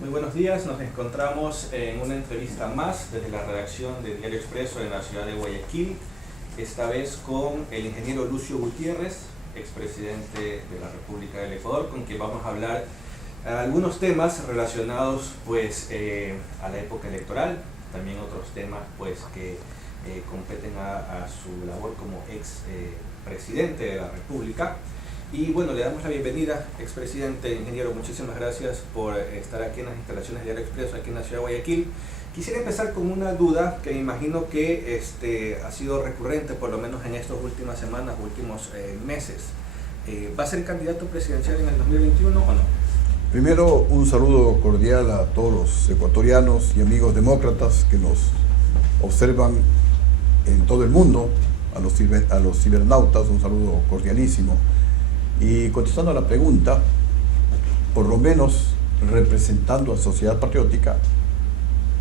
Muy buenos días, nos encontramos en una entrevista más desde la redacción de Diario Expreso en la ciudad de Guayaquil, esta vez con el ingeniero Lucio Gutiérrez, expresidente de la República del Ecuador, con quien vamos a hablar algunos temas relacionados a la época electoral, también otros temas que competen a su labor como presidente de la República. Y bueno, le damos la bienvenida, expresidente, ingeniero, muchísimas gracias por estar aquí en las instalaciones de Diario Expreso, aquí en la ciudad de Guayaquil. Quisiera empezar con una duda que me imagino que ha sido recurrente, por lo menos en estas últimas semanas, últimos meses. ¿Va a ser candidato presidencial en el 2021 o no? Primero, un saludo cordial a todos los ecuatorianos y amigos demócratas que nos observan en todo el mundo, a los cibernautas, un saludo cordialísimo. Y contestando a la pregunta, por lo menos representando a Sociedad Patriótica,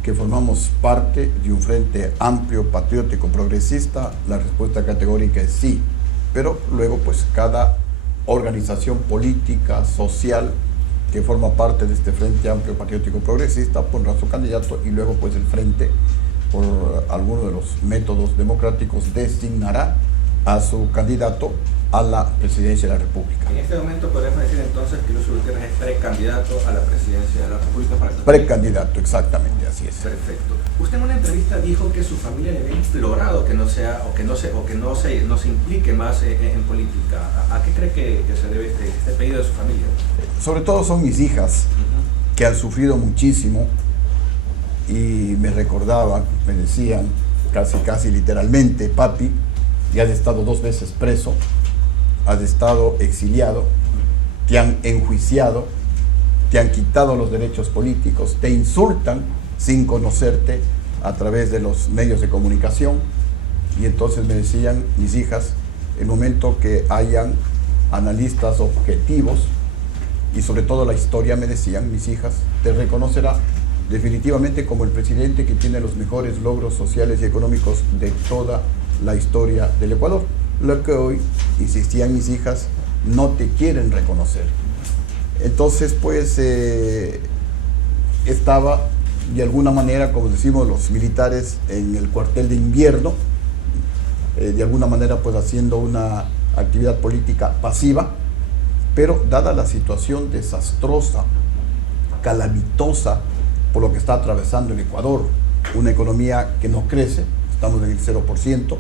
que formamos parte de un frente amplio, patriótico, progresista, la respuesta categórica es sí. Pero luego, cada organización política, social, que forma parte de este frente amplio, patriótico, progresista, pondrá su candidato y luego, el frente, por alguno de los métodos democráticos, designará a su candidato a la presidencia de la República. En este momento podemos decir entonces que Lucio Gutiérrez es precandidato a la presidencia de la República para el... Precandidato, exactamente, así es. Perfecto. Usted en una entrevista dijo que su familia le había implorado que no se implique más en política. ¿A qué cree que se debe este pedido de su familia? Sobre todo son mis hijas, que han sufrido muchísimo y me recordaban, me decían casi literalmente: papi, ya has estado 2 veces preso, has estado exiliado, te han enjuiciado, te han quitado los derechos políticos, te insultan sin conocerte a través de los medios de comunicación. Y entonces me decían mis hijas, el momento que hayan analistas objetivos, y sobre todo la historia, me decían mis hijas, te reconocerá definitivamente como el presidente que tiene los mejores logros sociales y económicos de toda la historia del Ecuador. Lo que hoy, insistían mis hijas, no te quieren reconocer. Entonces, estaba de alguna manera, como decimos los militares, en el cuartel de invierno, de alguna manera haciendo una actividad política pasiva, pero dada la situación desastrosa, calamitosa, por lo que está atravesando el Ecuador, una economía que no crece, estamos en el 0%,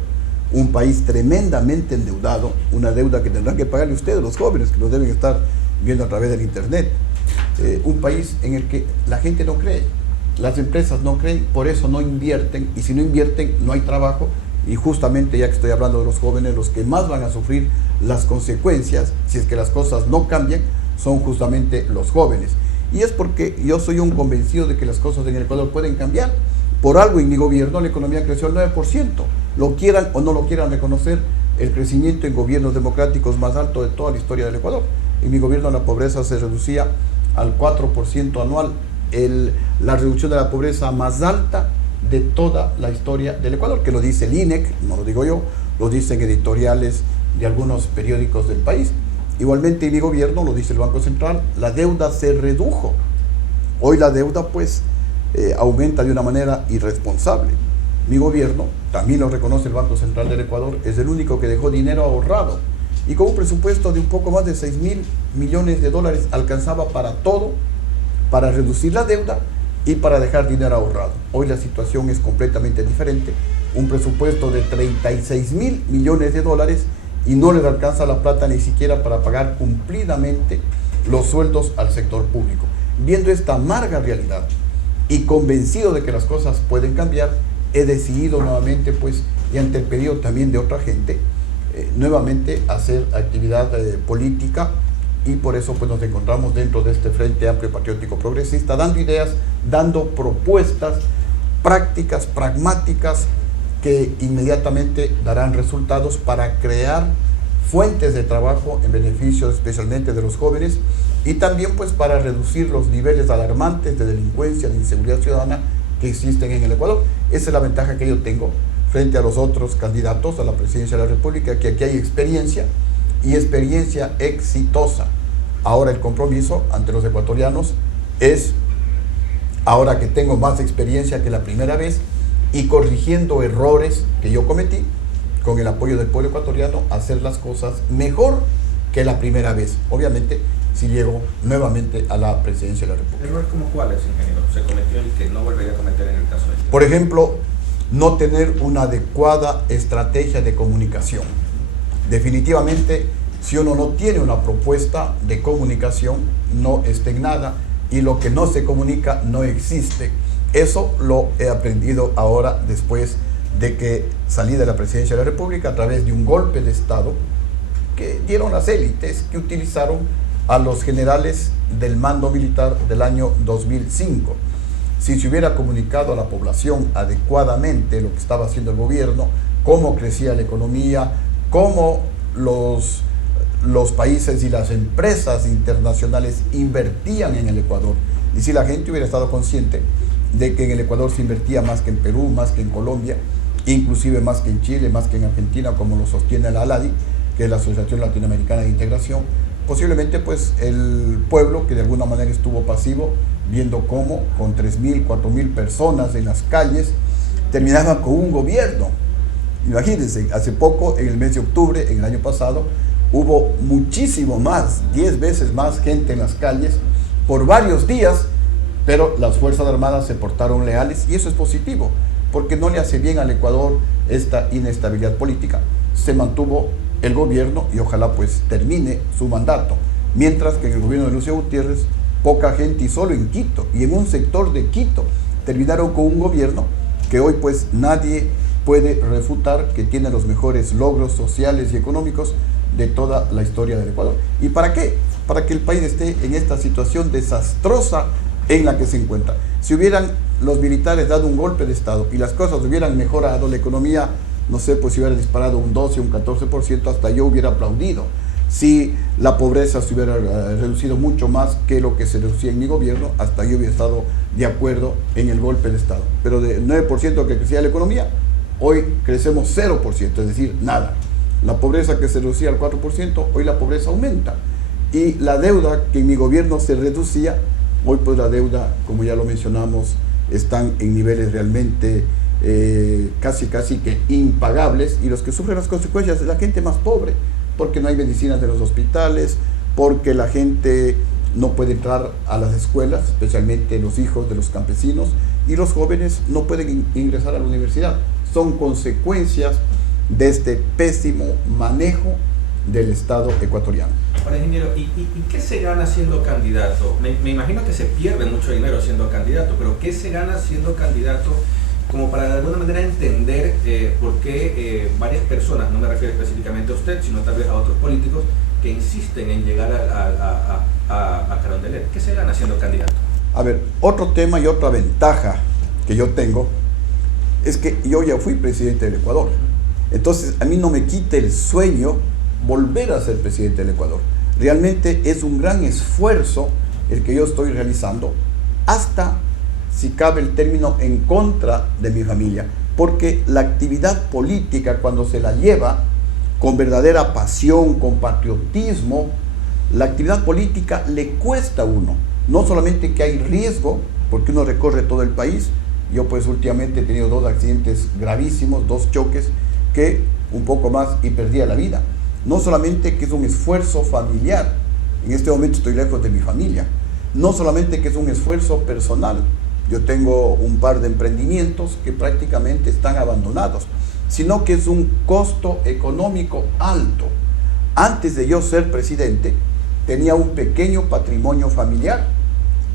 un país tremendamente endeudado, una deuda que tendrán que pagarle ustedes, los jóvenes, que nos deben estar viendo a través del internet, un país en el que la gente no cree, las empresas no creen, por eso no invierten, y si no invierten no hay trabajo, y justamente, ya que estoy hablando de los jóvenes, los que más van a sufrir las consecuencias, si es que las cosas no cambian, son justamente los jóvenes. Y es porque yo soy un convencido de que las cosas en el Ecuador pueden cambiar. Por algo en mi gobierno la economía creció al 9%. Lo quieran o no lo quieran reconocer, el crecimiento en gobiernos democráticos más alto de toda la historia del Ecuador. En mi gobierno la pobreza se reducía al 4% anual, la reducción de la pobreza más alta de toda la historia del Ecuador, que lo dice el INEC, no lo digo yo, lo dicen editoriales de algunos periódicos del país. Igualmente en mi gobierno, lo dice el Banco Central, la deuda se redujo. Hoy la deuda aumenta de una manera irresponsable. Mi gobierno, también lo reconoce el Banco Central del Ecuador, es el único que dejó dinero ahorrado y con un presupuesto de un poco más de 6.000 millones de dólares alcanzaba para todo, para reducir la deuda y para dejar dinero ahorrado. Hoy la situación es completamente diferente, un presupuesto de 36.000 millones de dólares y no les alcanza la plata ni siquiera para pagar cumplidamente los sueldos al sector público. Viendo esta amarga realidad y convencido de que las cosas pueden cambiar, he decidido nuevamente, y ante el pedido también de otra gente, nuevamente hacer actividad política, y por eso nos encontramos dentro de este Frente Amplio Patriótico Progresista, dando ideas, dando propuestas prácticas, pragmáticas, que inmediatamente darán resultados para crear fuentes de trabajo en beneficio especialmente de los jóvenes, y también para reducir los niveles alarmantes de delincuencia, de inseguridad ciudadana que existen en el Ecuador. Esa es la ventaja que yo tengo frente a los otros candidatos a la presidencia de la República, que aquí hay experiencia, y experiencia exitosa. Ahora el compromiso ante los ecuatorianos es ahora que tengo más experiencia que la primera vez y corrigiendo errores que yo cometí, con el apoyo del pueblo ecuatoriano, hacer las cosas mejor que la primera vez. Obviamente, si llego nuevamente a la presidencia de la República. ¿Errores como cuáles, ingeniero, se cometió y que no volvería a cometer en el caso de este? Por ejemplo, no tener una adecuada estrategia de comunicación. Definitivamente, si uno no tiene una propuesta de comunicación, no está en nada, y lo que no se comunica no existe. Eso lo he aprendido ahora después de que salí de la presidencia de la República a través de un golpe de Estado que dieron las élites que utilizaron a los generales del mando militar del año 2005. Si se hubiera comunicado a la población adecuadamente lo que estaba haciendo el gobierno, cómo crecía la economía, cómo los países y las empresas internacionales invertían en el Ecuador, y si la gente hubiera estado consciente de que en el Ecuador se invertía más que en Perú, más que en Colombia, inclusive más que en Chile, más que en Argentina, como lo sostiene la ALADI, que es la Asociación Latinoamericana de Integración, posiblemente pues el pueblo, que de alguna manera estuvo pasivo, viendo cómo con 3.000, 4.000 personas en las calles, terminaban con un gobierno. Imagínense, hace poco, en el mes de octubre, en el año pasado, hubo muchísimo más, 10 veces más gente en las calles por varios días, pero las Fuerzas Armadas se portaron leales, y eso es positivo, porque no le hace bien al Ecuador esta inestabilidad política. Se mantuvo el gobierno y ojalá pues termine su mandato, mientras que en el gobierno de Lucio Gutiérrez, poca gente, y solo en Quito y en un sector de Quito, terminaron con un gobierno que hoy pues nadie puede refutar que tiene los mejores logros sociales y económicos de toda la historia del Ecuador. ¿Y para qué? Para que el país esté en esta situación desastrosa en la que se encuentra. Si hubieran los militares dado un golpe de Estado y las cosas hubieran mejorado, la economía, no sé, pues si hubiera disparado un 12, un 14%, hasta yo hubiera aplaudido. Si la pobreza se hubiera reducido mucho más que lo que se reducía en mi gobierno, hasta yo hubiera estado de acuerdo en el golpe de Estado. Pero de 9% que crecía la economía, hoy crecemos 0%, es decir, nada. La pobreza que se reducía al 4%, hoy la pobreza aumenta. Y la deuda que en mi gobierno se reducía, hoy pues la deuda, como ya lo mencionamos, están en niveles realmente casi que impagables, y los que sufren las consecuencias es la gente más pobre, porque no hay medicinas de los hospitales, porque la gente no puede entrar a las escuelas, especialmente los hijos de los campesinos, y los jóvenes no pueden ingresar a la universidad. Son consecuencias de este pésimo manejo del Estado ecuatoriano. Ahora, ingeniero, ¿y qué se gana siendo candidato? Me imagino que se pierde mucho dinero siendo candidato, pero ¿qué se gana siendo candidato? Como para de alguna manera entender por qué varias personas, no me refiero específicamente a usted, sino tal vez a otros políticos, que insisten en llegar a Carondelet. ¿Qué se gana siendo candidato? A ver, otro tema y otra ventaja que yo tengo es que yo ya fui presidente del Ecuador. Entonces, a mí no me quite el sueño volver a ser presidente del Ecuador. Realmente es un gran esfuerzo el que yo estoy realizando, hasta, si cabe el término, en contra de mi familia, porque la actividad política, cuando se la lleva con verdadera pasión, con patriotismo, la actividad política le cuesta a uno. No solamente que hay riesgo, porque uno recorre todo el país. Yo pues últimamente he tenido 2 accidentes gravísimos, 2 choques, que un poco más y perdía la vida. No solamente que es un esfuerzo familiar, en este momento estoy lejos de mi familia. No solamente que es un esfuerzo personal, yo tengo un par de emprendimientos que prácticamente están abandonados, sino que es un costo económico alto. Antes de yo ser presidente, tenía un pequeño patrimonio familiar,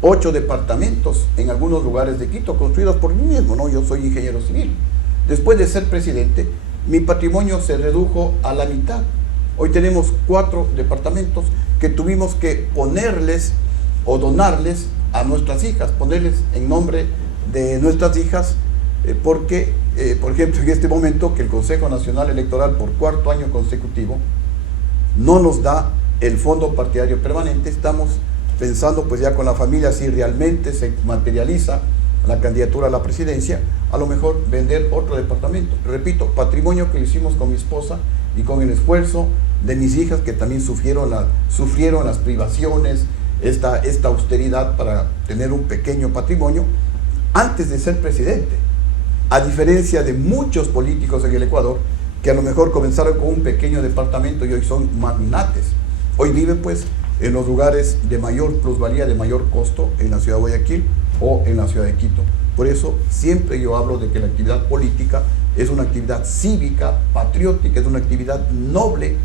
8 departamentos en algunos lugares de Quito, construidos por mí mismo, ¿no? Yo soy ingeniero civil. Después de ser presidente, mi patrimonio se redujo a la mitad. Hoy tenemos 4 departamentos que tuvimos que ponerles o donarles a nuestras hijas, ponerles en nombre de nuestras hijas, porque, por ejemplo, en este momento que el Consejo Nacional Electoral por 4º año consecutivo no nos da el fondo partidario permanente, estamos pensando pues ya con la familia, si realmente se materializa la candidatura a la presidencia, a lo mejor vender otro departamento. Repito, patrimonio que hicimos con mi esposa y con el esfuerzo de mis hijas, que también sufrieron las privaciones, esta austeridad para tener un pequeño patrimonio antes de ser presidente. A diferencia de muchos políticos en el Ecuador, que a lo mejor comenzaron con un pequeño departamento y hoy son magnates. Hoy viven pues en los lugares de mayor plusvalía, de mayor costo, en la ciudad de Guayaquil o en la ciudad de Quito. Por eso siempre yo hablo de que la actividad política es una actividad cívica, patriótica, es una actividad noble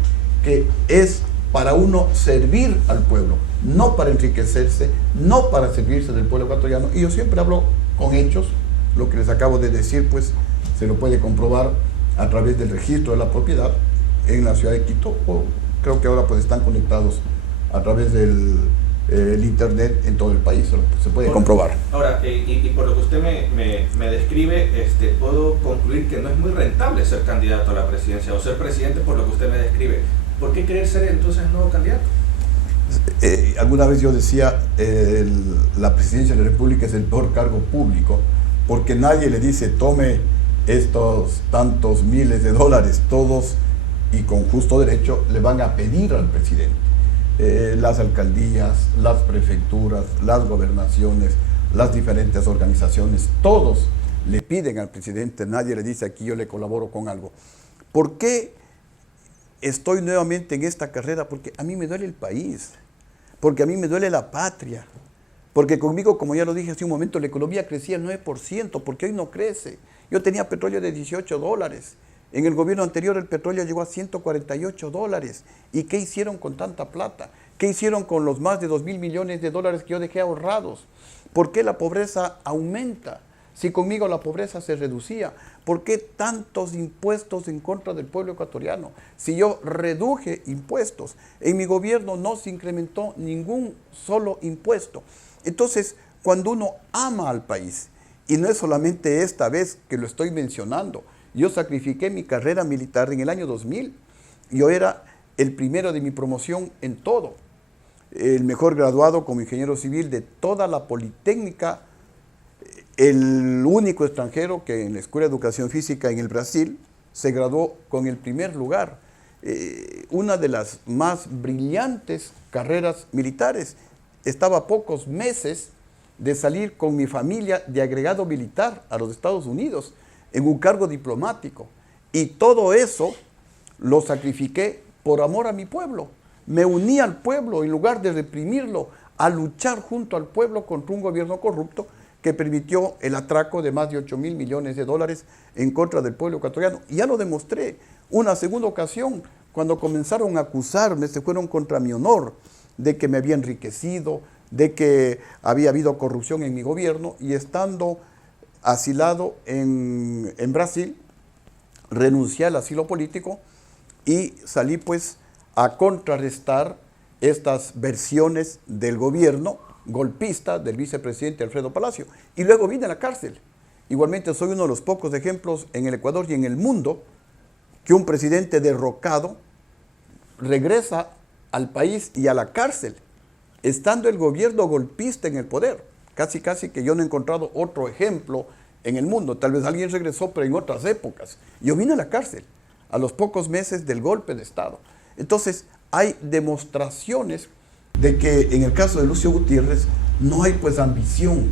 que es para uno servir al pueblo, no para enriquecerse, no para servirse del pueblo ecuatoriano. Y yo siempre hablo con hechos. Lo que les acabo de decir pues se lo puede comprobar a través del registro de la propiedad en la ciudad de Quito, o creo que ahora pues están conectados a través del internet en todo el país, se puede comprobar. Ahora, y por lo que usted me describe, puedo concluir que no es muy rentable ser candidato a la presidencia o ser presidente por lo que usted me describe. ¿Por qué querer ser entonces nuevo candidato? Alguna vez yo decía, la presidencia de la República es el peor cargo público, porque nadie le dice tome estos tantos miles de dólares, todos y con justo derecho le van a pedir al presidente. Las alcaldías, las prefecturas, las gobernaciones, las diferentes organizaciones, todos le piden al presidente, nadie le dice aquí yo le colaboro con algo. ¿Por qué estoy nuevamente en esta carrera? Porque a mí me duele el país, porque a mí me duele la patria, porque conmigo, como ya lo dije hace un momento, la economía crecía el 9%, porque hoy no crece. Yo tenía petróleo de $18. En el gobierno anterior el petróleo llegó a $148. ¿Y qué hicieron con tanta plata? ¿Qué hicieron con los más de 2.000 millones de dólares que yo dejé ahorrados? ¿Por qué la pobreza aumenta? Si conmigo la pobreza se reducía. ¿Por qué tantos impuestos en contra del pueblo ecuatoriano? Si yo reduje impuestos, en mi gobierno no se incrementó ningún solo impuesto. Entonces, cuando uno ama al país, y no es solamente esta vez que lo estoy mencionando, yo sacrifiqué mi carrera militar en el año 2000. Yo era el primero de mi promoción en todo. El mejor graduado como ingeniero civil de toda la Politécnica, el único extranjero que en la Escuela de Educación Física en el Brasil se graduó con el primer lugar. Una de las más brillantes carreras militares. Estaba a pocos meses de salir con mi familia de agregado militar a los Estados Unidos en un cargo diplomático. Y todo eso lo sacrifiqué por amor a mi pueblo. Me uní al pueblo en lugar de reprimirlo, a luchar junto al pueblo contra un gobierno corrupto que permitió el atraco de más de 8.000 millones de dólares en contra del pueblo ecuatoriano. Y ya lo demostré. Una segunda ocasión, cuando comenzaron a acusarme, se fueron contra mi honor, de que me había enriquecido, de que había habido corrupción en mi gobierno, y estando asilado en Brasil, renuncié al asilo político y salí pues a contrarrestar estas versiones del gobierno golpista del vicepresidente Alfredo Palacio. Y luego vine a la cárcel. Igualmente soy uno de los pocos ejemplos en el Ecuador y en el mundo que un presidente derrocado regresa al país y a la cárcel, estando el gobierno golpista en el poder. Casi que yo no he encontrado otro ejemplo en el mundo. Tal vez alguien regresó, pero en otras épocas. Yo vine a la cárcel a los pocos meses del golpe de Estado. Entonces, hay demostraciones de que en el caso de Lucio Gutiérrez no hay pues ambición,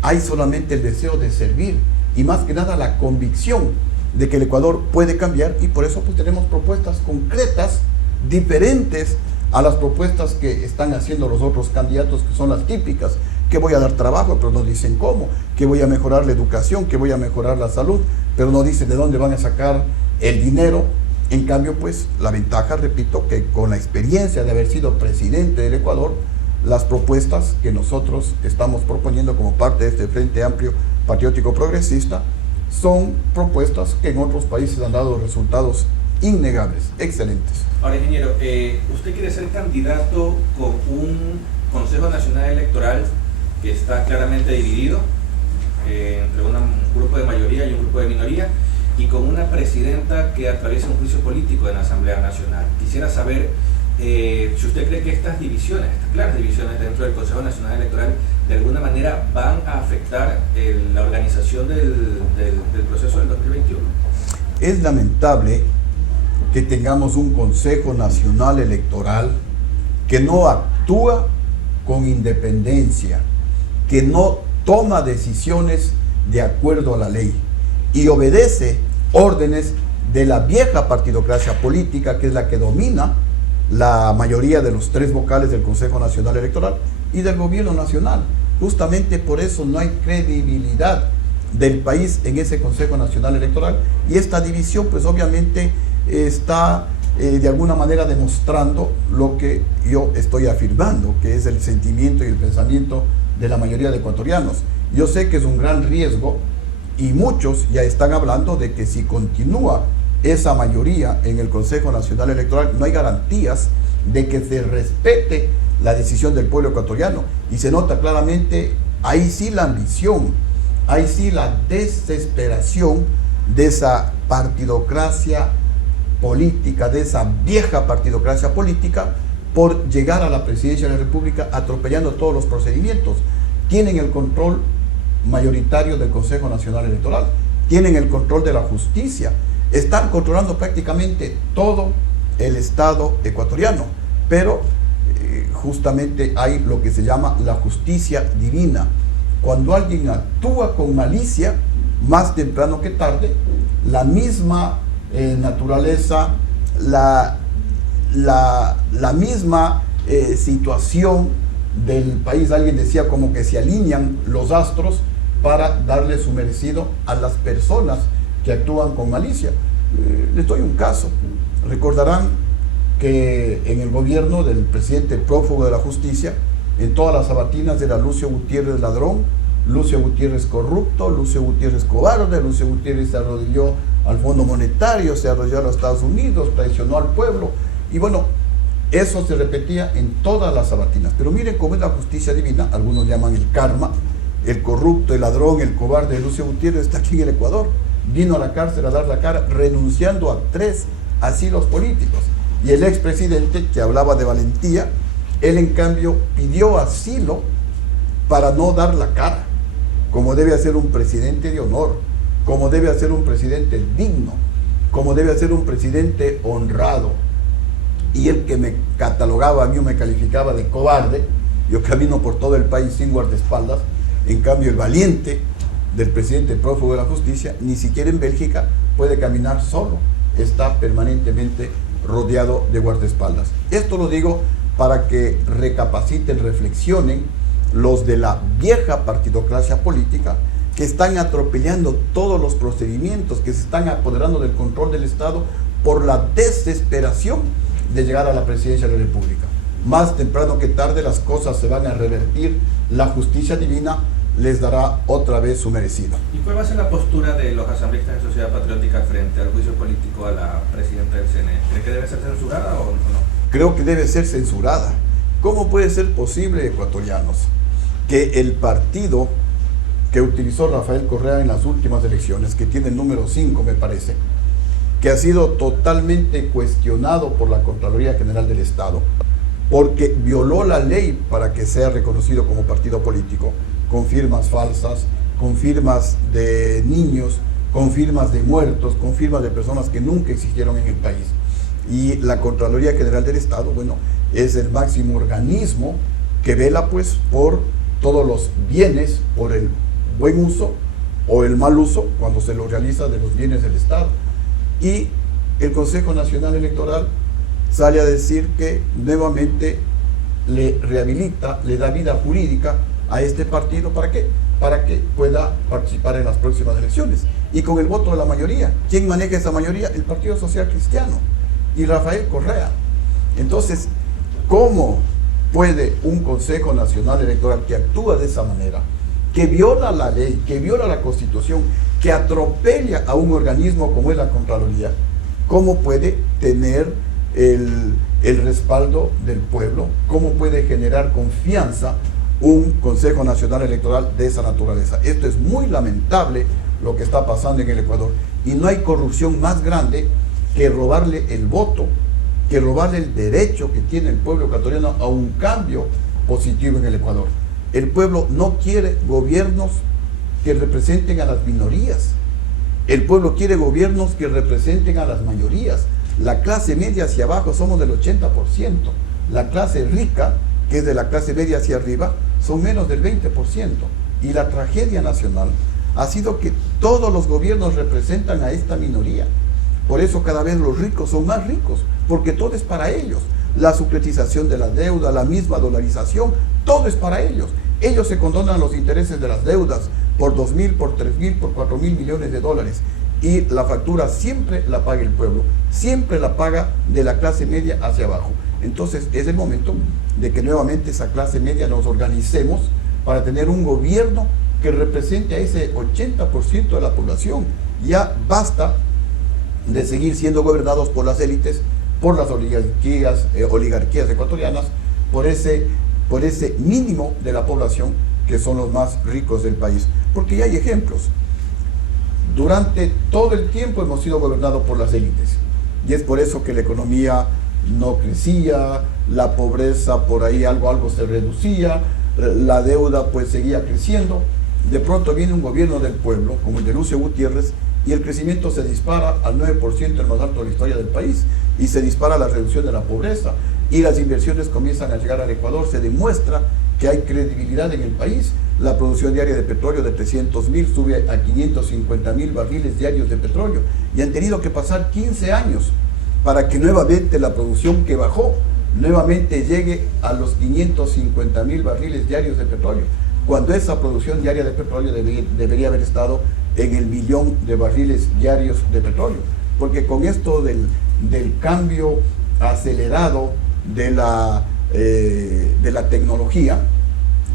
hay solamente el deseo de servir y más que nada la convicción de que el Ecuador puede cambiar, y por eso pues tenemos propuestas concretas, diferentes a las propuestas que están haciendo los otros candidatos, que son las típicas, que voy a dar trabajo, pero no dicen cómo, que voy a mejorar la educación, que voy a mejorar la salud, pero no dicen de dónde van a sacar el dinero. En cambio, pues, la ventaja, repito, que con la experiencia de haber sido presidente del Ecuador, las propuestas que nosotros estamos proponiendo como parte de este Frente Amplio Patriótico Progresista son propuestas que en otros países han dado resultados innegables, excelentes. Ahora, ingeniero, usted quiere ser candidato con un Consejo Nacional Electoral que está claramente dividido entre un grupo de mayoría y un grupo de minoría, y con una presidenta que atraviesa un juicio político en la Asamblea Nacional. Quisiera saber si usted cree que estas divisiones, estas claras divisiones dentro del Consejo Nacional Electoral, de alguna manera van a afectar la organización del proceso del 2021. Es lamentable que tengamos un Consejo Nacional Electoral que no actúa con independencia, que no toma decisiones de acuerdo a la ley y obedece órdenes de la vieja partidocracia política, que es la que domina la mayoría de los 3 vocales del Consejo Nacional Electoral y del gobierno nacional. Justamente por eso no hay credibilidad del país en ese Consejo Nacional Electoral, y esta división pues obviamente está de alguna manera demostrando lo que yo estoy afirmando, que es el sentimiento y el pensamiento de la mayoría de ecuatorianos. Yo sé que es un gran riesgo y muchos ya están hablando de que si continúa esa mayoría en el Consejo Nacional Electoral no hay garantías de que se respete la decisión del pueblo ecuatoriano, y se nota claramente ahí sí la ambición, ahí sí la desesperación de esa partidocracia política, de esa vieja partidocracia política, por llegar a la presidencia de la República atropellando todos los procedimientos. Tienen el control mayoritario del Consejo Nacional Electoral, tienen el control de la justicia, están controlando prácticamente todo el Estado ecuatoriano, pero justamente hay lo que se llama la justicia divina. Cuando alguien actúa con malicia, más temprano que tarde, la misma naturaleza, la misma situación del país, alguien decía como que se alinean los astros para darle su merecido a las personas que actúan con malicia. Les doy un caso. Recordarán que en el gobierno del presidente prófugo de la justicia, en todas las sabatinas era Lucio Gutiérrez ladrón, Lucio Gutiérrez corrupto, Lucio Gutiérrez cobarde, Lucio Gutiérrez se arrodilló al Fondo Monetario, se arrodilló a los Estados Unidos, traicionó al pueblo, y bueno, eso se repetía en todas las sabatinas. Pero miren cómo es la justicia divina, algunos llaman el karma. El corrupto, el ladrón, el cobarde de Lucio Gutiérrez está aquí en el Ecuador, vino a la cárcel a dar la cara, renunciando a 3 asilos políticos. Y el expresidente, que hablaba de valentía, él en cambio pidió asilo para no dar la cara, como debe hacer un presidente de honor, como debe hacer un presidente digno, como debe hacer un presidente honrado. Y el que me catalogaba a mí o me calificaba de cobarde, yo camino por todo el país sin guardaespaldas. En cambio el valiente del presidente prófugo de la justicia, ni siquiera en Bélgica puede caminar solo, está permanentemente rodeado de guardaespaldas. Esto lo digo para que recapaciten, reflexionen los de la vieja partidocracia política, que están atropellando todos los procedimientos, que se están apoderando del control del Estado por la desesperación de llegar a la presidencia de la República. Más temprano que tarde las cosas se van a revertir, la justicia divina les dará otra vez su merecido. ¿Y cuál va a ser la postura de los asambleístas de Sociedad Patriótica frente al juicio político a la presidenta del CNE? ¿Cree que debe ser censurada o no? Creo que debe ser censurada. ¿Cómo puede ser posible, ecuatorianos, que el partido que utilizó Rafael Correa en las últimas elecciones, que tiene el número 5 me parece, que ha sido totalmente cuestionado por la Contraloría General del Estado, porque violó la ley para que sea reconocido como partido político, con firmas falsas, con firmas de niños, con firmas de muertos, con firmas de personas que nunca existieron en el país? Y la Contraloría General del Estado, bueno, es el máximo organismo que vela pues por todos los bienes, por el buen uso o el mal uso cuando se lo realiza de los bienes del Estado. Y el Consejo Nacional Electoral sale a decir que nuevamente le rehabilita, le da vida jurídica a este partido. ¿Para qué? Para que pueda participar en las próximas elecciones. Y con el voto de la mayoría. ¿Quién maneja esa mayoría? El Partido Social Cristiano y Rafael Correa. Entonces, ¿cómo puede un Consejo Nacional Electoral que actúa de esa manera, que viola la ley, que viola la Constitución, que atropella a un organismo como es la Contraloría, cómo puede tener el respaldo del pueblo, cómo puede generar confianza un Consejo Nacional Electoral de esa naturaleza? Esto es muy lamentable lo que está pasando en el Ecuador, y no hay corrupción más grande que robarle el voto, que robarle el derecho que tiene el pueblo ecuatoriano a un cambio positivo en el Ecuador. El pueblo no quiere gobiernos que representen a las minorías. El pueblo quiere gobiernos que representen a las mayorías. La clase media hacia abajo somos del 80%. La clase rica, que es de la clase media hacia arriba, son menos del 20%. Y la tragedia nacional ha sido que todos los gobiernos representan a esta minoría. Por eso cada vez los ricos son más ricos, porque todo es para ellos. La sucretización de la deuda, la misma dolarización, todo es para ellos. Ellos se condonan los intereses de las deudas por 2.000, por 3.000, por 4.000 millones de dólares. Y la factura siempre la paga el pueblo, siempre la paga de la clase media hacia abajo. Entonces es el momento de que nuevamente esa clase media nos organicemos para tener un gobierno que represente a ese 80% de la población. Ya basta de seguir siendo gobernados por las élites, por las oligarquías ecuatorianas, por ese mínimo de la población que son los más ricos del país. Porque ya hay ejemplos. Durante todo el tiempo hemos sido gobernados por las élites y es por eso que la economía no crecía, la pobreza por ahí algo se reducía, la deuda pues seguía creciendo. De pronto viene un gobierno del pueblo como el de Lucio Gutiérrez y el crecimiento se dispara al 9%, el más alto de la historia del país, y se dispara la reducción de la pobreza y las inversiones comienzan a llegar al Ecuador. Se demuestra que hay credibilidad en el país. La producción diaria de petróleo de 300.000 sube a 550.000 barriles diarios de petróleo y han tenido que pasar 15 años para que nuevamente la producción que bajó nuevamente llegue a los 550.000 barriles diarios de petróleo, cuando esa producción diaria de petróleo debería haber estado en el 1.000.000 de barriles diarios de petróleo. Porque con esto del cambio acelerado de la tecnología,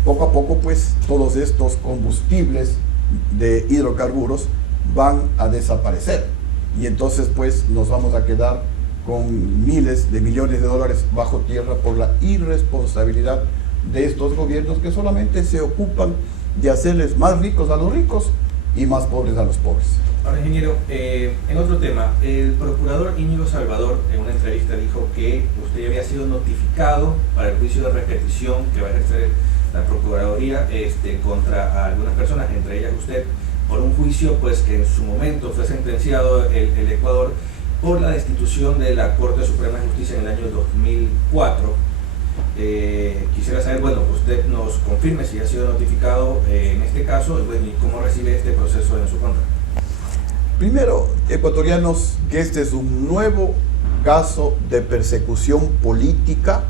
poco a poco pues todos estos combustibles de hidrocarburos van a desaparecer y entonces pues nos vamos a quedar con miles de millones de dólares bajo tierra por la irresponsabilidad de estos gobiernos que solamente se ocupan de hacerles más ricos a los ricos y más pobres a los pobres. Ahora, ingeniero, en otro tema, el procurador Íñigo Salvador en una entrevista dijo que usted ya había sido notificado para el juicio de repetición que va a ejercer la Procuraduría contra algunas personas, entre ellas usted, por un juicio pues que en su momento fue sentenciado el Ecuador por la destitución de la Corte Suprema de Justicia en el año 2004. Quisiera saber, bueno, usted nos confirme si ha sido notificado en este caso, bueno, y cómo recibe este proceso en su contra. Primero, ecuatorianos, que este es un nuevo caso de persecución política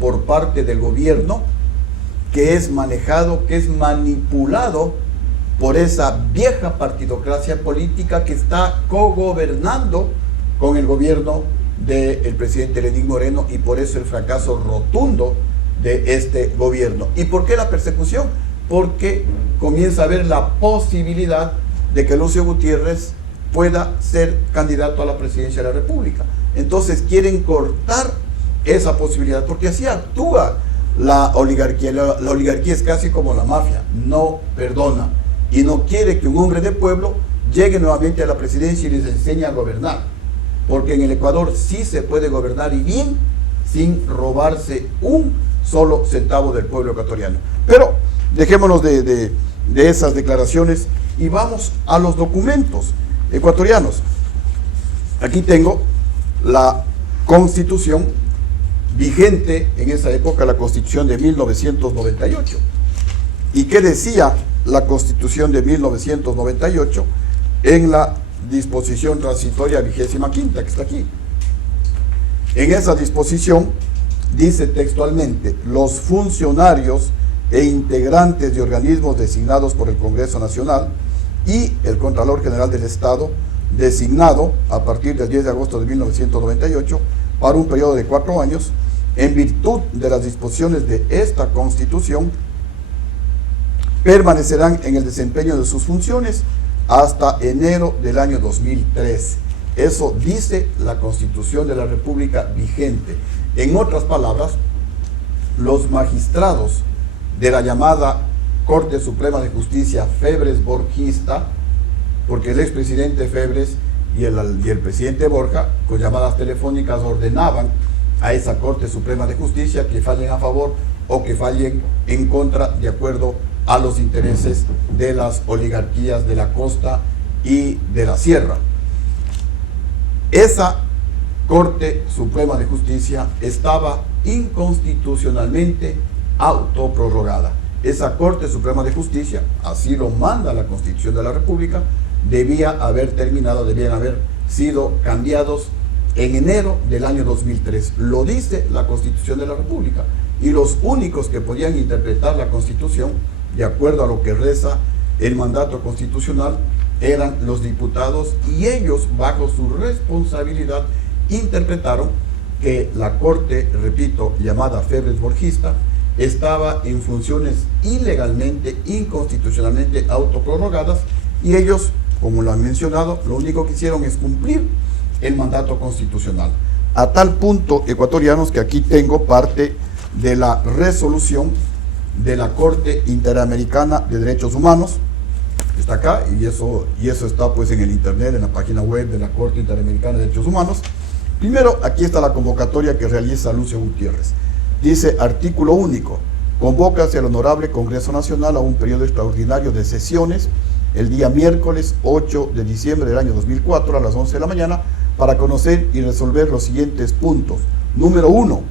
por parte del gobierno, que es manejado, que es manipulado por esa vieja partidocracia política que está cogobernando con el gobierno del presidente Lenín Moreno, y por eso el fracaso rotundo de este gobierno. ¿Y por qué la persecución? Porque comienza a haber la posibilidad de que Lucio Gutiérrez pueda ser candidato a la presidencia de la República. Entonces quieren cortar esa posibilidad, porque así actúa la oligarquía. La oligarquía es casi como la mafia, no perdona y no quiere que un hombre de pueblo llegue nuevamente a la presidencia y les enseñe a gobernar, porque en el Ecuador sí se puede gobernar y bien sin robarse un solo centavo del pueblo ecuatoriano. Pero dejémonos de esas declaraciones y vamos a los documentos ecuatorianos. Aquí tengo la Constitución vigente en esa época, la Constitución de 1998. ¿Y qué decía la Constitución de 1998 en la disposición transitoria 25ª, que está aquí? En esa disposición dice textualmente: los funcionarios e integrantes de organismos designados por el Congreso Nacional y el Contralor General del Estado, designado a partir del 10 de agosto de 1998 para un periodo de 4 años, en virtud de las disposiciones de esta Constitución, permanecerán en el desempeño de sus funciones hasta enero del año 2003. Eso dice la Constitución de la República vigente. En otras palabras, los magistrados de la llamada Corte Suprema de Justicia Febres Borgista, porque el expresidente Febres y el presidente Borja, con llamadas telefónicas, ordenaban a esa Corte Suprema de Justicia que fallen a favor o que fallen en contra, de acuerdo a los intereses de las oligarquías de la costa y de la sierra. Esa Corte Suprema de Justicia estaba inconstitucionalmente autoprorrogada. Esa Corte Suprema de Justicia, así lo manda la Constitución de la República, debían haber sido cambiados en enero del año 2003. Lo dice la Constitución de la República. Y los únicos que podían interpretar la Constitución, de acuerdo a lo que reza el mandato constitucional, eran los diputados, y ellos, bajo su responsabilidad, interpretaron que la Corte, repito, llamada Febres Borgista, estaba en funciones ilegalmente, inconstitucionalmente autoprorrogadas, y ellos, como lo han mencionado, lo único que hicieron es cumplir el mandato constitucional. A tal punto, ecuatorianos, que aquí tengo parte de la resolución de la Corte Interamericana de Derechos Humanos. Está acá, y eso está pues en el internet, en la página web de la Corte Interamericana de Derechos Humanos. Primero, aquí está la convocatoria que realiza Lucio Gutiérrez. Dice: artículo único, convócase al Honorable Congreso Nacional a un periodo extraordinario de sesiones el día miércoles 8 de diciembre del año 2004 a las 11 de la mañana para conocer y resolver los siguientes puntos. Número 1,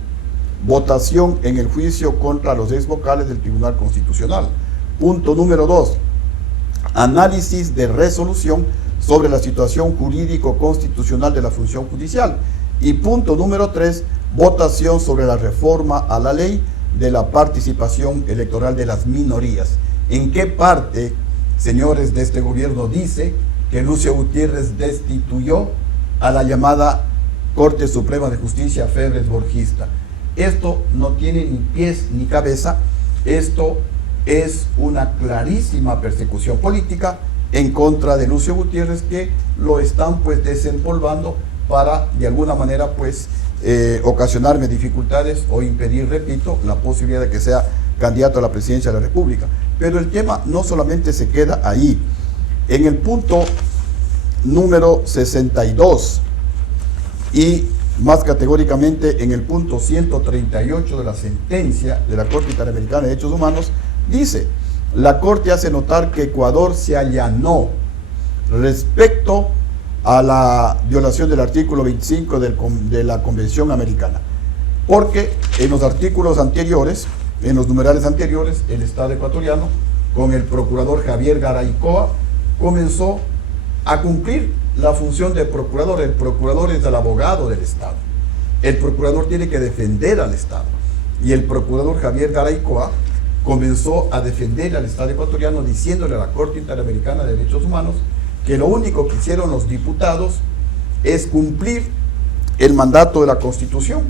votación en el juicio contra los ex vocales del Tribunal Constitucional. Punto número 2, análisis de resolución sobre la situación jurídico-constitucional de la función judicial. Y punto número 3, votación sobre la reforma a la ley de la participación electoral de las minorías. ¿En qué parte, señores de este gobierno, dice que Lucio Gutiérrez destituyó a la llamada Corte Suprema de Justicia Febres Borgista? Esto no tiene ni pies ni cabeza. Esto es una clarísima persecución política en contra de Lucio Gutiérrez, que lo están pues desempolvando para de alguna manera pues ocasionarme dificultades o impedir, repito, la posibilidad de que sea candidato a la presidencia de la República. Pero el tema no solamente se queda ahí. En el punto número 62 y más categóricamente en el punto 138 de la sentencia de la Corte Interamericana de Derechos Humanos, dice: la Corte hace notar que Ecuador se allanó respecto a la violación del artículo 25 de la Convención Americana, porque en los artículos anteriores, en los numerales anteriores, el Estado ecuatoriano, con el procurador Javier Garaycoa, comenzó a cumplir la función de procurador. El procurador es el abogado del Estado. El procurador tiene que defender al Estado. Y el procurador Javier Garaycoa comenzó a defender al Estado ecuatoriano, diciéndole a la Corte Interamericana de Derechos Humanos que lo único que hicieron los diputados es cumplir el mandato de la Constitución,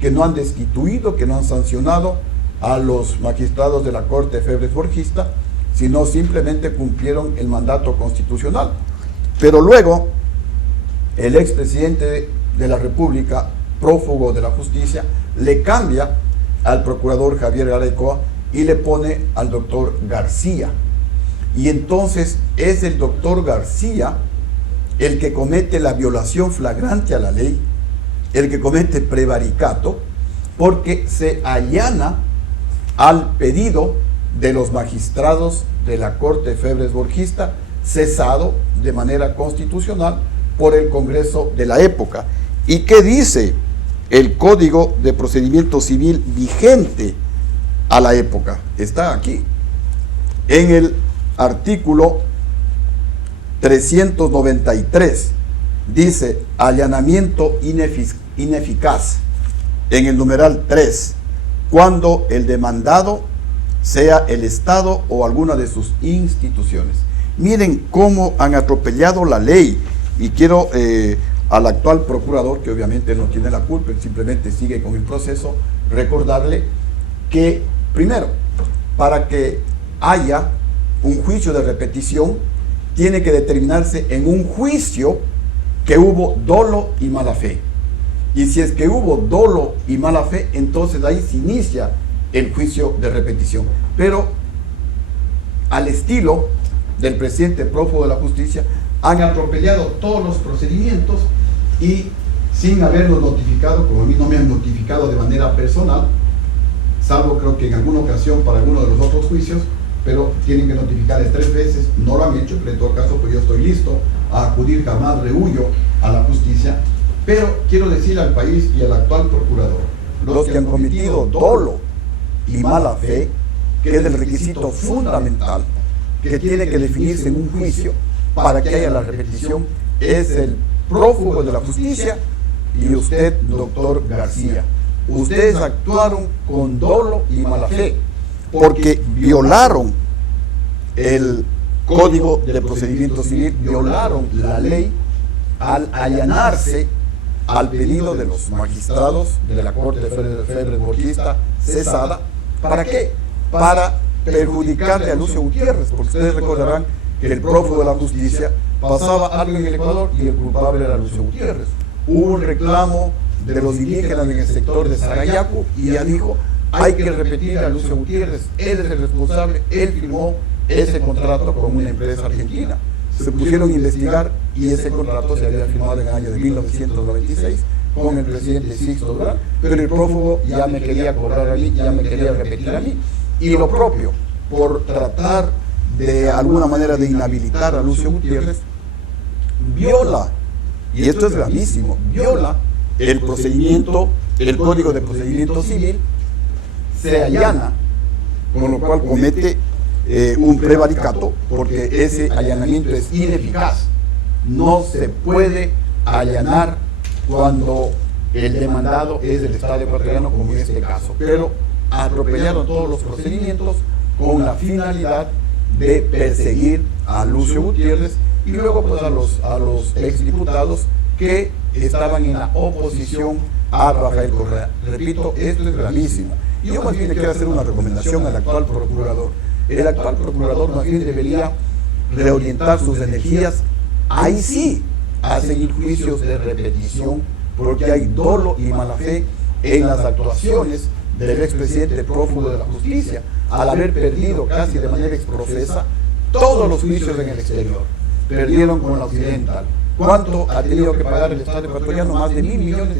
que no han destituido, que no han sancionado a los magistrados de la Corte Febres Borgista, sino simplemente cumplieron el mandato constitucional. Pero luego, el expresidente de la República, prófugo de la justicia, le cambia al procurador Javier Garaycoa y le pone al doctor García. Y entonces es el doctor García el que comete la violación flagrante a la ley, el que comete prevaricato, porque se allana al pedido de los magistrados de la Corte Febres Borgista, cesado de manera constitucional por el Congreso de la época. ¿Y qué dice el Código de Procedimiento Civil vigente a la época? Está aquí, en el artículo 393, dice: allanamiento ineficaz, en el numeral 3, cuando el demandado sea el Estado o alguna de sus instituciones. Miren cómo han atropellado la ley. Y quiero al actual procurador, que obviamente no tiene la culpa, él simplemente sigue con el proceso, recordarle que, primero, para que haya un juicio de repetición, tiene que determinarse en un juicio que hubo dolo y mala fe. Y si es que hubo dolo y mala fe, entonces ahí se inicia el juicio de repetición. Pero al estilo del presidente prófugo de la justicia, han atropellado todos los procedimientos y sin haberlos notificado, como a mí no me han notificado de manera personal, salvo creo que en alguna ocasión para alguno de los otros juicios, pero tienen que notificarles 3 veces, no lo han hecho, pero en todo caso pues yo estoy listo a acudir, jamás rehuyo a la justicia. Pero quiero decir al país y al actual procurador, los que han cometido dolo y mala fe, que es el requisito fundamental que tiene que definirse en un juicio para que haya la repetición, es el prófugo de la justicia y usted, doctor García. Ustedes actuaron con dolo y mala fe porque violaron el Código de Procedimiento Civil, violaron la ley al allanarse al pedido de los magistrados de la Corte Federal Borgista cesada. ¿Para qué? Para perjudicarle a Lucio Gutiérrez, porque ustedes recordarán que el prófugo de la justicia pasaba algo en el Ecuador y el culpable era Lucio Gutiérrez. Hubo un reclamo de los indígenas en el sector de Sarayaco y ya dijo, hay que repetir a Lucio Gutiérrez, él es el responsable, él firmó ese contrato con una empresa argentina. Se pusieron a investigar y ese contrato se había firmado en el año de 1996 con el presidente Sixto Durán, pero el prófugo ya me quería cobrar a mí, ya me quería repetir a mí. Y lo propio, por tratar de alguna manera de inhabilitar a Lucio Gutiérrez, viola, y esto es gravísimo, viola el procedimiento, el Código de Procedimiento Civil, se allana, con lo cual comete un prevaricato, porque ese allanamiento es ineficaz. No se puede allanar cuando el demandado es del Estado ecuatoriano, como en este caso, pero atropellaron todos los procedimientos con la finalidad de perseguir a Lucio Gutiérrez y luego pues a los exdiputados que estaban en la oposición a Rafael Correa. Repito, esto es gravísimo. Y yo más bien le quiero hacer una recomendación al actual procurador. El actual procurador más bien debería reorientar sus energías, ahí sí, a seguir juicios de repetición, porque hay dolo y mala fe en las actuaciones del expresidente prófugo de la justicia, al haber perdido casi de manera exprofesa todos los juicios en el exterior. Perdieron con la Occidental. ¿Cuánto ha tenido que pagar el Estado ecuatoriano? Más de $1.000 millones.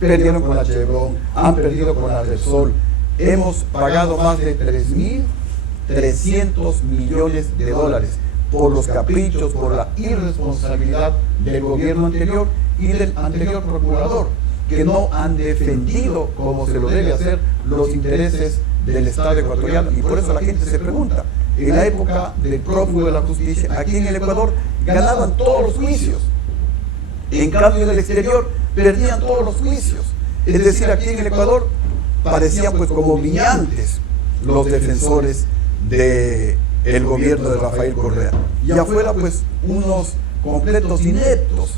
Perdieron con la Chevron, han perdido con la Repsol. Hemos pagado más de 3.300 millones por los caprichos, por la irresponsabilidad del gobierno anterior y del anterior procurador, que no han defendido como se lo debe hacer los intereses del Estado ecuatoriano. Y por eso la gente se pregunta, en la época del prófugo de la justicia, aquí en el Ecuador ganaban todos los juicios, en cambio en el exterior perdían todos los juicios. Es decir, aquí en el Ecuador parecían pues como brillantes los defensores del gobierno de Rafael Correa, y afuera pues unos completos ineptos.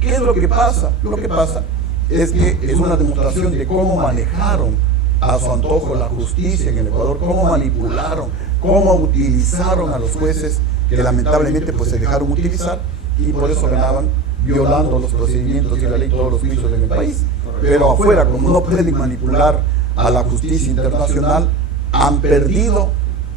¿Qué es lo que pasa? Lo que pasa es que es una demostración de cómo manejaron a su antojo la justicia en el Ecuador, cómo manipularon, cómo utilizaron a los jueces que lamentablemente pues se dejaron utilizar y por eso ganaban, violando los procedimientos y la ley, todos los juicios en el país. Pero afuera, como no pueden manipular a la justicia internacional, han perdido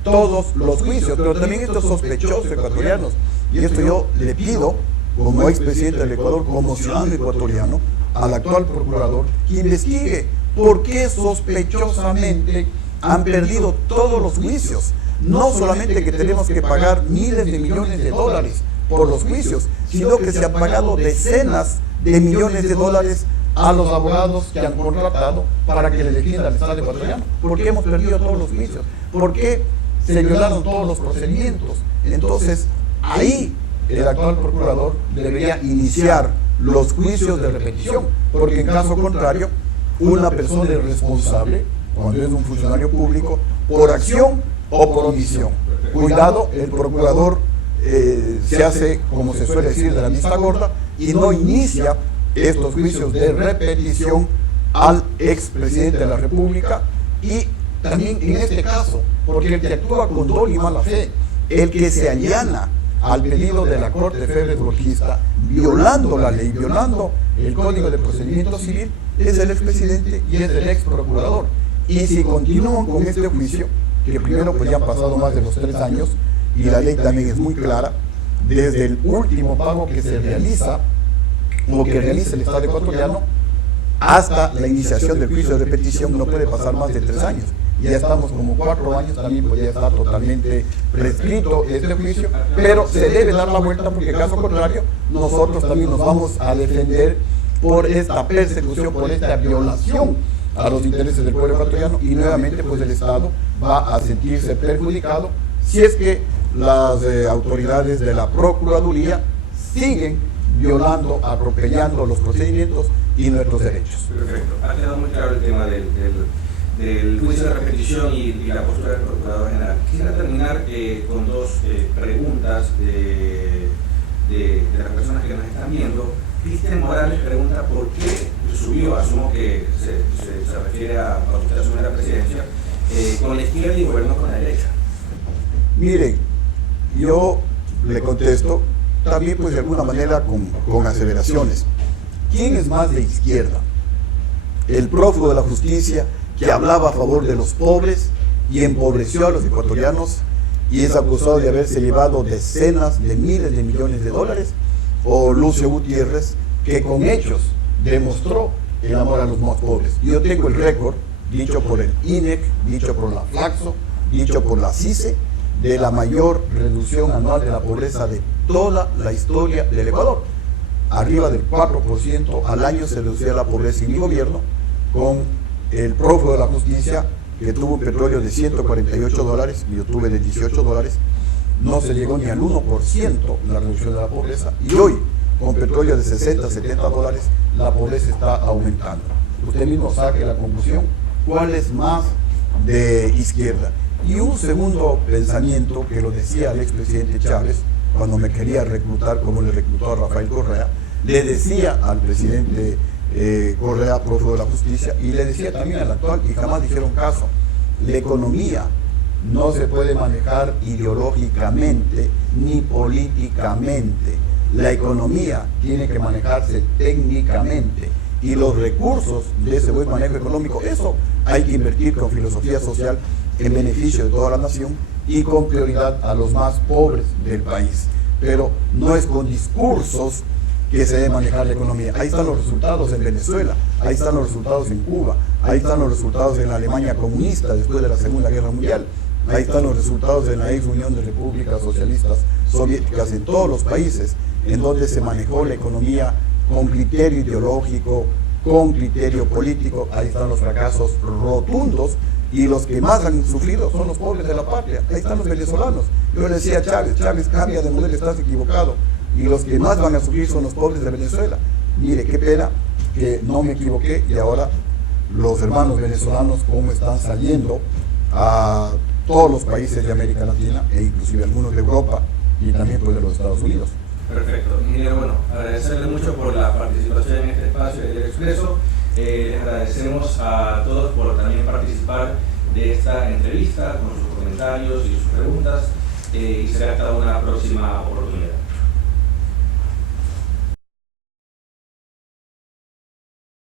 todos los juicios. Pero también estos sospechosos ecuatorianos, y esto yo le pido como expresidente del Ecuador, como ciudadano ecuatoriano, al actual procurador, que investigue por qué sospechosamente han perdido todos los juicios. No solamente que tenemos que pagar miles de millones de dólares por los juicios, sino que se han pagado decenas de millones de dólares a los abogados que han contratado para que le defiendan al Estado ecuatoriano. ¿Por qué hemos perdido todos los juicios? ¿Por qué se violaron todos los procedimientos? Entonces, ahí el actual procurador debería iniciar los juicios de repetición, porque en caso contrario, una persona es responsable, cuando es un funcionario público, por acción o por omisión. Cuidado, el procurador se hace, como se suele decir, de la vista gorda y no inicia estos juicios de repetición al expresidente de la República, y también en este caso, porque el que actúa con dolo y mala fe, el que se allana al pedido de la Corte Federal Borgista, violando la ley, violando el Código de Procedimiento Civil, es el expresidente y es el ex procurador. Y si continúan con este juicio, que primero pues ya han pasado más de los 3 años, y la ley también es muy clara, desde el último pago que se realiza, o que realiza el Estado ecuatoriano, hasta la iniciación del juicio de repetición no puede pasar más de 3 años. Ya estamos como 4 años, también pues ya está totalmente prescrito este juicio, pero se debe dar la vuelta, porque en caso contrario nosotros también nos vamos a defender por esta persecución, por esta violación a los intereses del pueblo ecuatoriano y nuevamente pues el Estado va a sentirse perjudicado si es que las autoridades de la Procuraduría siguen violando, atropellando los procedimientos y nuestros derechos. Perfecto. Ha quedado muy claro el tema del juicio de repetición y la postura del Procurador General. Quisiera terminar con dos preguntas de las personas que nos están viendo. Cristian Morales pregunta por qué subió, asumo que se refiere a usted asumir la presidencia, con la izquierda y gobernó con la derecha. Mire, yo le contesto también pues de alguna manera con aseveraciones. ¿Quién es más de izquierda? El prófugo de la justicia que hablaba a favor de los pobres y empobreció a los ecuatorianos y es acusado de haberse llevado decenas de miles de millones de dólares, o Lucio Gutiérrez, que con hechos demostró el amor a los más pobres. Yo tengo el récord, dicho por el INEC, dicho por la Flaxo, dicho por la CICE, de la mayor reducción anual de la pobreza de toda la historia del Ecuador. Arriba del 4% al año se reducía la pobreza en mi gobierno, con el prófugo de la justicia, que tuvo un petróleo de $148, y yo tuve de $18, no se llegó ni al 1% la reducción de la pobreza, y hoy, con petróleo de $60, $70, la pobreza está aumentando. Usted mismo saque la conclusión, ¿cuál es más de izquierda? Y un segundo pensamiento que lo decía el expresidente Chávez, cuando me quería reclutar como le reclutó a Rafael Correa, le decía al presidente Correa, prófugo de la justicia, y le decía también al actual, y jamás dijeron caso: la economía no se puede manejar ideológicamente ni políticamente. La economía tiene que manejarse técnicamente, y los recursos de ese buen manejo económico, eso hay que invertir con filosofía social en beneficio de toda la nación y con prioridad a los más pobres del país. Pero no es con discursos que se debe manejar la economía. Ahí están los resultados en Venezuela, ahí están los resultados en Cuba, ahí están los resultados en la Alemania comunista después de la Segunda Guerra Mundial, ahí están los resultados en la ex Unión de Repúblicas Socialistas Soviéticas, en todos los países en donde se manejó la economía con criterio ideológico, con criterio político. Ahí están los fracasos rotundos, y los que más han sufrido son los pobres de la patria. Ahí están los venezolanos. Yo le decía a Chávez, cambia de modelo, estás equivocado, y los que más van a sufrir son los pobres de Venezuela. Mire, qué pena que no me equivoqué, y ahora los hermanos venezolanos cómo están saliendo a todos los países de América Latina, e inclusive algunos de Europa y también pues de los Estados Unidos. Perfecto. Ingeniero, bueno, agradecerle mucho por la participación en este espacio de Diario Expreso. Les agradecemos a todos por también participar de esta entrevista con sus comentarios y sus preguntas, y será hasta una próxima oportunidad.